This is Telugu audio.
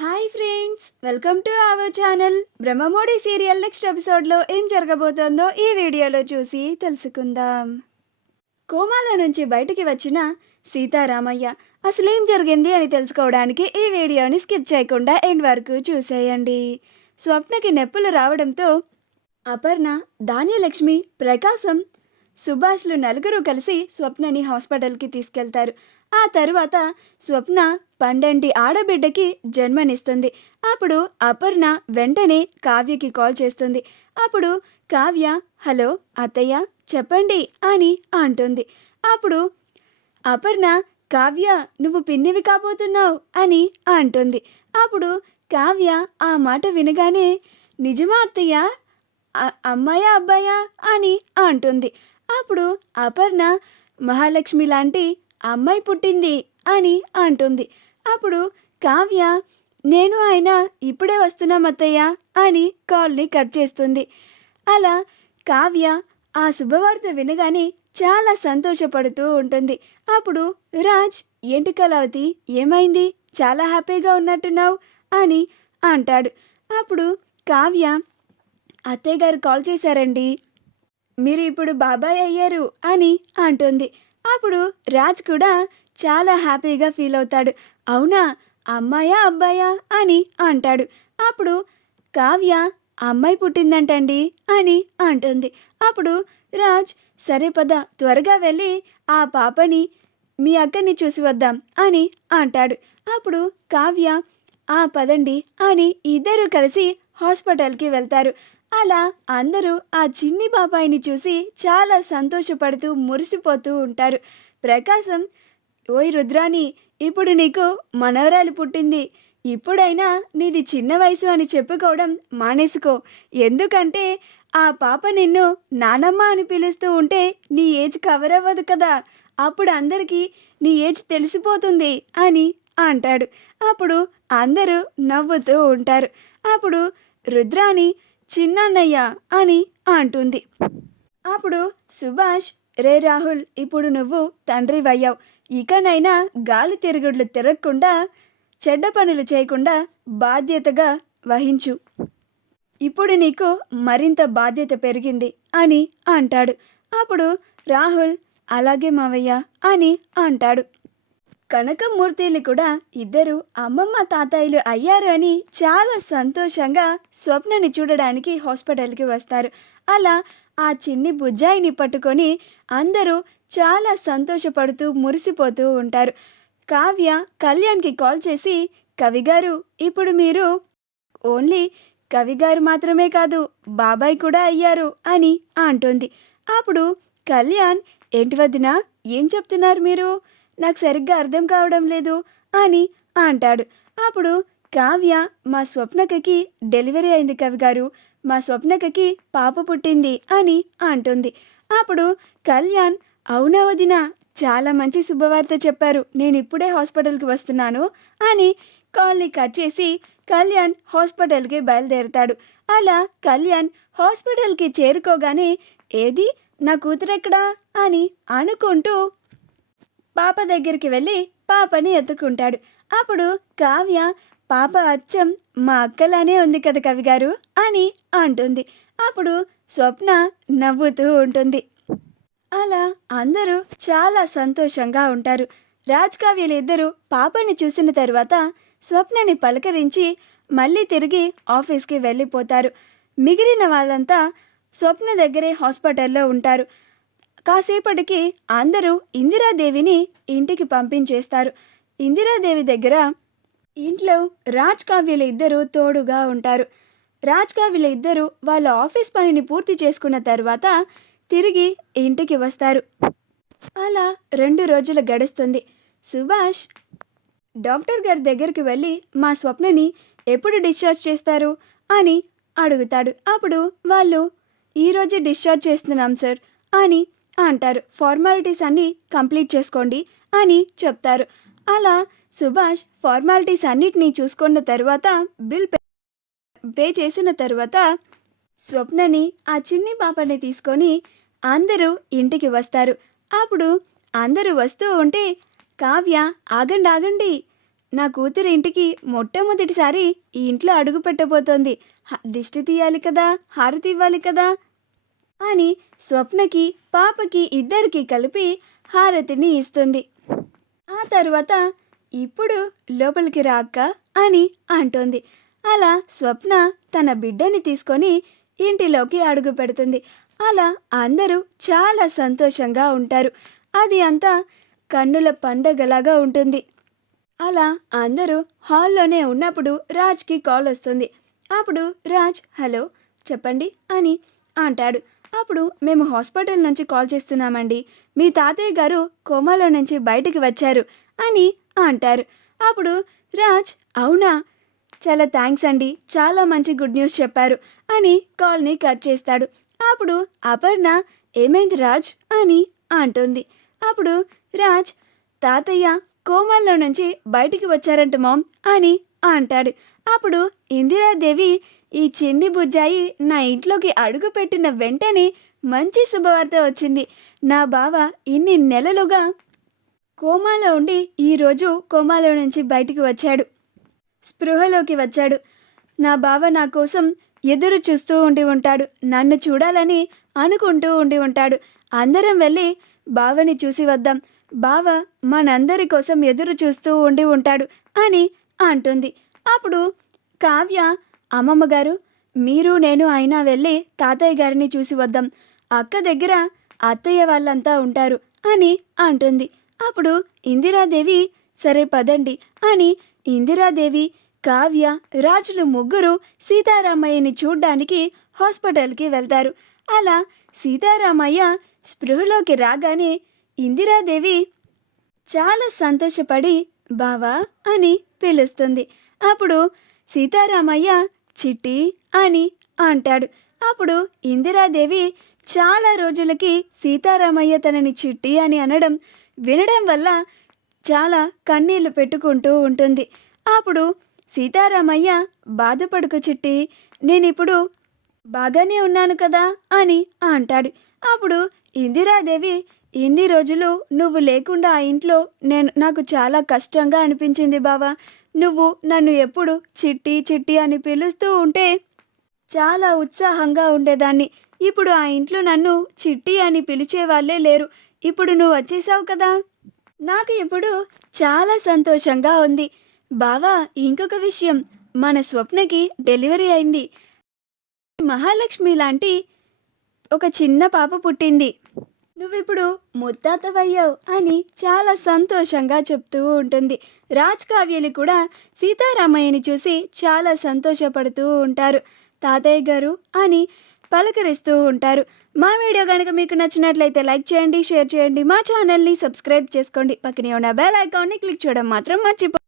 Hi friends, welcome to our channel. Brahmamudi serial next ఎపిసోడ్లో ఏం జరగబోతోందో ఈ వీడియోలో చూసి తెలుసుకుందాం. కోమాల నుంచి బయటికి వచ్చిన సీతారామయ్య అసలేం జరిగింది అని తెలుసుకోవడానికి ఈ వీడియోని స్కిప్ చేయకుండా ఎండ్ వరకు చూసేయండి. స్వప్నకి నొప్పులు రావడంతో అపర్ణ, ధాన్యలక్ష్మి, ప్రకాశం, సుభాష్లు నలుగురు కలిసి స్వప్నని హాస్పిటల్కి తీసుకెళ్తారు. ఆ తర్వాత స్వప్న 12 ఆడబిడ్డకి జన్మనిస్తుంది. అప్పుడు అపర్ణ వెంటనే కావ్యకి కాల్ చేస్తుంది. అప్పుడు కావ్య, హలో అత్తయ్య చెప్పండి అని అంటుంది. అప్పుడు అపర్ణ, కావ్య నువ్వు పిన్నివి కాబోతున్నావు అని అంటుంది. అప్పుడు కావ్య ఆ మాట వినగానే, నిజమా అత్తయ్య, అమ్మాయా అబ్బాయా అని అంటుంది. అప్పుడు అపర్ణ, మహాలక్ష్మి లాంటి అమ్మాయి పుట్టింది అని అంటుంది. అప్పుడు కావ్య, నేను ఆయన ఇప్పుడే వస్తున్నాం అత్తయ్య అని కాల్ని కట్ చేస్తుంది. అలా కావ్య ఆ శుభవార్త వినగానే చాలా సంతోషపడుతూ ఉంటుంది. అప్పుడు రాజ్, ఏంటి కళావతి, ఏమైంది, చాలా హ్యాపీగా ఉన్నట్టున్నావు అని అంటాడు. అప్పుడు కావ్య, అత్తయ్య గారు కాల్ చేశారండి, మీరు ఇప్పుడు బాబాయ్ అయ్యారు అని అంటుంది. అప్పుడు రాజ్ కూడా చాలా హ్యాపీగా ఫీల్ అవుతాడు. అవునా, అమ్మాయా అబ్బాయా అని అంటాడు. అప్పుడు కావ్య, అమ్మాయి పుట్టిందంటండి అని అంటుంది. అప్పుడు రాజ్, సరే పద త్వరగా వెళ్ళి ఆ పాపని మీ అక్కని చూసి వద్దాం అని అంటాడు. అప్పుడు కావ్య, ఆ పదండి అని ఇద్దరు కలిసి హాస్పిటల్కి వెళ్తారు. అలా అందరూ ఆ చిన్ని బాబాయిని చూసి చాలా సంతోషపడుతూ మురిసిపోతూ ఉంటారు. ప్రకాశం, ఓయ్ రుద్రాని, ఇప్పుడు నీకు మనవరాలు పుట్టింది, ఇప్పుడైనా నీది చిన్న వయసు అని చెప్పుకోవడం మానేసుకో. ఎందుకంటే ఆ పాప నిన్ను నానమ్మ అని పిలుస్తూ ఉంటే నీ ఏజ్ కవర్ అవ్వదు కదా, అప్పుడు అందరికీ నీ ఏజ్ తెలిసిపోతుంది అని అంటాడు. అప్పుడు అందరూ నవ్వుతూ ఉంటారు. అప్పుడు రుద్రాని, చిన్నన్నయ్య అని అంటుంది. అప్పుడు సుభాష్, రే రాహుల్, ఇప్పుడు నువ్వు తండ్రివయ్యావు, ఇకనైనా గాలి తిరుగుళ్ళు తిరగకుండా చెడ్డ పనులు చేయకుండా బాధ్యతగా వహించు, ఇప్పుడు నీకు మరింత బాధ్యత పెరిగింది అని అంటాడు. అప్పుడు రాహుల్, అలాగే మావయ్య అని అంటాడు. కనకమూర్తిలు కూడా ఇద్దరు అమ్మమ్మ తాతయ్యలు అయ్యారు అని చాలా సంతోషంగా స్వప్నని చూడడానికి హాస్పిటల్కి వస్తారు. అలా ఆ చిన్ని బుజ్జాయిని పట్టుకొని అందరూ చాలా సంతోషపడుతూ మురిసిపోతూ ఉంటారు. కావ్య కళ్యాణ్కి కాల్ చేసి, కవిగారు, ఇప్పుడు మీరు ఓన్లీ కవిగారు మాత్రమే కాదు, బాబాయ్ కూడా అయ్యారు అని అంటుంది. అప్పుడు కళ్యాణ్, ఏంటి వదినా, ఏం చెప్తున్నారు మీరు, నాకు సరిగ్గా అర్థం కావడం లేదు అని అంటాడు. అప్పుడు కావ్య, మా స్వప్నకకి డెలివరీ అయింది కవిగారు, మా స్వప్నకకి పాప పుట్టింది అని అంటుంది. అప్పుడు కళ్యాణ్, అవునా వదినా, చాలా మంచి శుభవార్త చెప్పారు, నేను ఇప్పుడే హాస్పిటల్కి వస్తున్నాను అని కాల్ని కట్ చేసి కళ్యాణ్ హాస్పిటల్కి బయలుదేరుతాడు. అలా కళ్యాణ్ హాస్పిటల్కి చేరుకోగానే, ఏది నా కూతురెక్కడా అని అనుకుంటూ పాప దగ్గరికి వెళ్ళి పాపని ఎత్తుకుంటాడు. అప్పుడు కావ్య, పాప అచ్చం మా అక్కలానే ఉంది కదా కవిగారు అని అంటుంది. అప్పుడు స్వప్న నవ్వుతూ ఉంటుంది. అలా అందరూ చాలా సంతోషంగా ఉంటారు. రాజ్ కావ్యలు ఇద్దరు పాపని చూసిన తర్వాత స్వప్నని పలకరించి మళ్ళీ తిరిగి ఆఫీస్కి వెళ్ళిపోతారు. మిగిలిన వాళ్ళంతా స్వప్న దగ్గరే హాస్పిటల్లో ఉంటారు. కాసేపటికి అందరూ ఇందిరాదేవిని ఇంటికి పంపించేస్తారు. ఇందిరాదేవి దగ్గర ఇంట్లో రాజ్ కావ్యలు ఇద్దరు తోడుగా ఉంటారు. రాజ్ కావ్యలు ఇద్దరు వాళ్ళ ఆఫీస్ పనిని పూర్తి చేసుకున్న తర్వాత తిరిగి ఇంటికి వస్తారు. అలా 2 రోజులు గడుస్తుంది. సుభాష్ డాక్టర్ గారి దగ్గరికి వెళ్ళి, మా స్వప్నని ఎప్పుడు డిశ్చార్జ్ చేస్తారు అని అడుగుతాడు. అప్పుడు వాళ్ళు, ఈరోజే డిశ్చార్జ్ చేస్తున్నాం సార్ అని అంటారు. ఫార్మాలిటీస్ అన్నీ కంప్లీట్ చేసుకోండి అని చెప్తారు. అలా సుభాష్ ఫార్మాలిటీస్ అన్నిటినీ చూసుకున్న తర్వాత బిల్ పే చేసిన తర్వాత స్వప్నని, ఆ చిన్ని పాపని తీసుకొని అందరూ ఇంటికి వస్తారు. అప్పుడు అందరూ వస్తూ ఉంటే కావ్య, ఆగండి ఆగండి, నా కూతురి ఇంటికి మొట్టమొదటిసారి ఈ ఇంట్లో అడుగు పెట్టబోతోంది. దిష్టి తీయాలి కదా, హారతి ఇవ్వాలి కదా అని స్వప్నకి పాపకి ఇద్దరికి కలిపి హారతిని ఇస్తుంది. ఆ తర్వాత ఇప్పుడు లోపలికి రా అక్క అని అంటోంది. అలా స్వప్న తన బిడ్డని తీసుకొని ఇంటిలోకి అడుగు పెడుతుంది. అలా అందరూ చాలా సంతోషంగా ఉంటారు. అది అంతా కన్నుల పండగలాగా ఉంటుంది. అలా అందరూ హాల్లోనే ఉన్నప్పుడు రాజ్కి కాల్ వస్తుంది. అప్పుడు రాజ్ హలో చెప్పండి అని అంటాడు. అప్పుడు మేము హాస్పిటల్ నుంచి కాల్ చేస్తున్నామండి, మీ తాతయ్య గారు కోమాలో నుంచి బయటికి వచ్చారు అని అంటారు. అప్పుడు రాజ్ అవునా, చాలా థ్యాంక్స్ అండి, చాలా మంచి గుడ్ న్యూస్ చెప్పారు అని కాల్ని కట్ చేస్తాడు. అప్పుడు అపర్ణ ఏమైంది రాజ్ అని అంటుంది. అప్పుడు రాజ్ తాతయ్య కోమాల్లో నుంచి బయటికి వచ్చారంట మామ్ అని అంటాడు. అప్పుడు ఇందిరాదేవి ఈ చిన్ని బుజ్జాయి నా ఇంట్లోకి అడుగు పెట్టిన వెంటనే మంచి శుభవార్త వచ్చింది. నా బావ ఇన్ని నెలలుగా కోమాలో ఉండి ఈరోజు కోమాలో నుంచి బయటికి వచ్చాడు, స్పృహలోకి వచ్చాడు. నా బావ నా కోసం ఎదురు చూస్తూ ఉండి ఉంటాడు, నన్ను చూడాలని అనుకుంటూ ఉండి ఉంటాడు. అందరం వెళ్ళి బావని చూసి వద్దాం, బావ మనందరి కోసం ఎదురు చూస్తూ ఉండి ఉంటాడు అని అంటుంది. అప్పుడు కావ్య అమ్మమ్మ గారు మీరు నేను అయినా వెళ్ళి తాతయ్య గారిని చూసి వద్దాం, అక్క దగ్గర అత్తయ్య వాళ్ళంతా ఉంటారు అని అంటుంది. అప్పుడు ఇందిరాదేవి సరే పదండి అని ఇందిరాదేవి కావ్య రాజులు ముగ్గురు సీతారామయ్యని చూడ్డానికి హాస్పిటల్కి వెళ్తారు. అలా సీతారామయ్య స్పృహలోకి రాగానే ఇందిరాదేవి చాలా సంతోషపడి బావా అని పిలుస్తుంది. అప్పుడు సీతారామయ్య చిట్టి అని అంటాడు. అప్పుడు ఇందిరాదేవి చాలా రోజులకి సీతారామయ్య తనని చిట్టి అని అనడం వినడం వల్ల చాలా కన్నీళ్లు పెట్టుకుంటూ ఉంటుంది. అప్పుడు సీతారామయ్య బాధపడుకు చిట్టి, నేనిప్పుడు బాగానే ఉన్నాను కదా అని అంటాడు. అప్పుడు ఇందిరాదేవి ఇన్ని రోజులు నువ్వు లేకుండా ఆ ఇంట్లో నాకు చాలా కష్టంగా అనిపించింది బావా, నువ్వు నన్ను ఎప్పుడు చిట్టి చిట్టి అని పిలుస్తూ ఉంటే చాలా ఉత్సాహంగా ఉండేదాన్ని. ఇప్పుడు ఆ ఇంట్లో నన్ను చిట్టి అని పిలిచేవాళ్ళే లేరు. ఇప్పుడు నువ్వు వచ్చేసావు కదా, నాకు ఇప్పుడు చాలా సంతోషంగా ఉంది. బావా ఇంకొక విషయం, మన స్వప్నకి డెలివరీ అయింది, మహాలక్ష్మి లాంటి ఒక చిన్న పాప పుట్టింది, నువ్విప్పుడు ముత్తాతవయ్యావు అని చాలా సంతోషంగా చెప్తూ ఉంటుంది. రాజ్ కావ్యలు కూడా సీతారామయ్యని చూసి చాలా సంతోషపడుతూ ఉంటారు. తాతయ్య గారు అని పలకరిస్తూ ఉంటారు. మా వీడియో కనుక మీకు నచ్చినట్లయితే లైక్ చేయండి, షేర్ చేయండి, మా ఛానల్ని సబ్స్క్రైబ్ చేసుకోండి, పక్కనే ఉన్న బెల్ ఐకాన్ని క్లిక్ చేయడం మాత్రం మర్చిపో